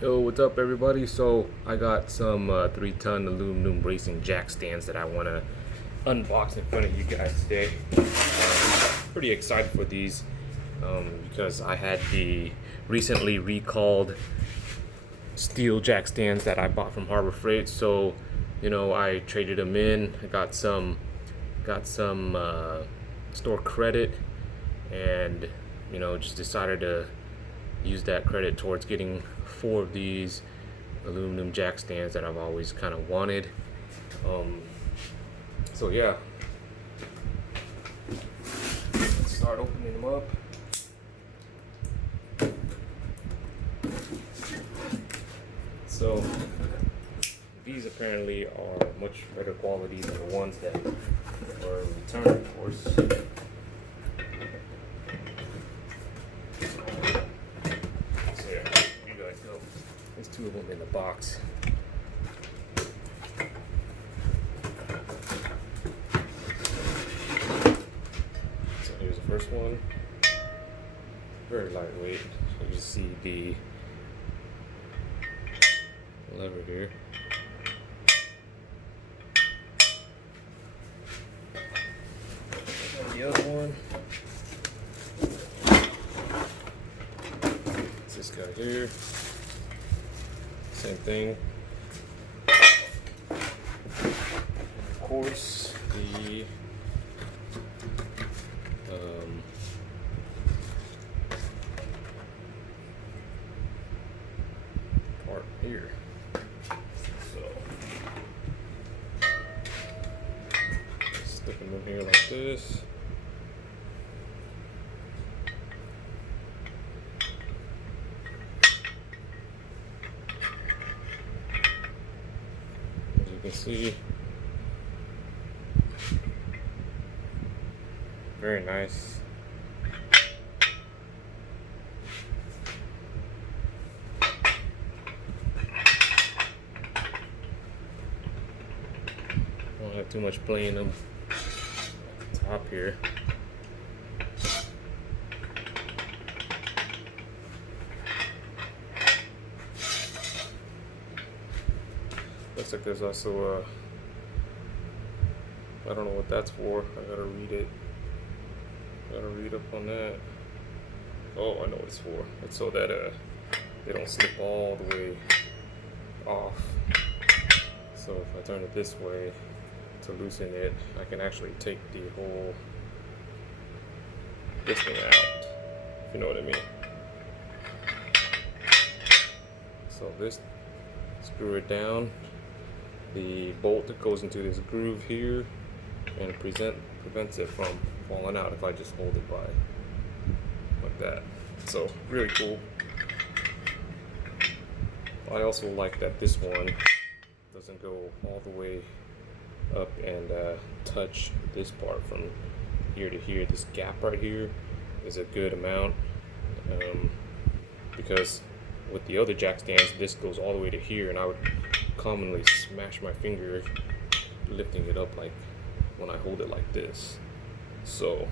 Yo, what's up, everybody? So I got some 3-ton aluminum racing jack stands that I want to unbox in front of you guys today. Pretty excited for these because I had the recently recalled steel jack stands that I bought from Harbor Freight. So, I traded them in. I got some store credit, and just decided to use that credit towards getting 4 of these aluminum jack stands that I've always kind of wanted. So yeah, let's start opening them up. So these apparently are much better quality than the ones that were returned, of course. There's 2 of them in the box. So here's the first one. Very lightweight. So you see the lever here. And the other one. It's this guy here. Same thing. Of course, the part here. So stick them in here like this. You can see, very nice. Won't have too much play in them at the top here. Looks like there's also I don't know what that's for. I gotta read it. Gotta read up on that. Oh, I know what it's for. It's so that they don't slip all the way off. So if I turn it this way to loosen it, I can actually take the whole this thing out, if you know what I mean. So this, screw it down. The bolt that goes into this groove here and prevents it from falling out if I just hold it by like that. So really cool. I also like that this one doesn't go all the way up and touch this part from here to here. This gap right here is a good amount, because with the other jack stands this goes all the way to here, and I would commonly smash my finger lifting it up like when I hold it like this. So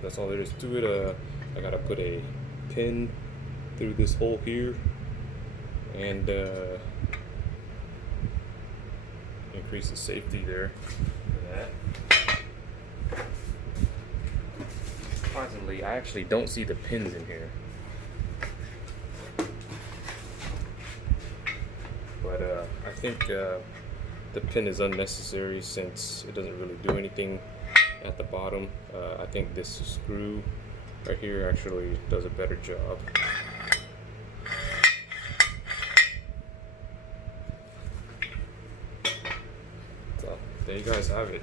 that's all there is to it. I gotta put a pin through this hole here and increase the safety there for that. Surprisingly, I actually don't see the pins in here. But I think the pin is unnecessary since it doesn't really do anything at the bottom. I think this screw right here actually does a better job. So there you guys have it.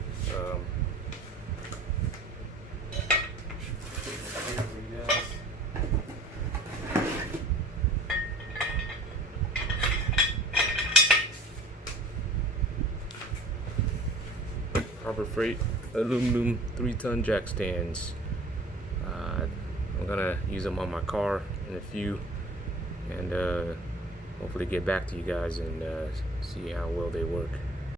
Harbor Freight aluminum 3-ton jack stands. I'm gonna use them on my car in a few, and hopefully get back to you guys and see how well they work.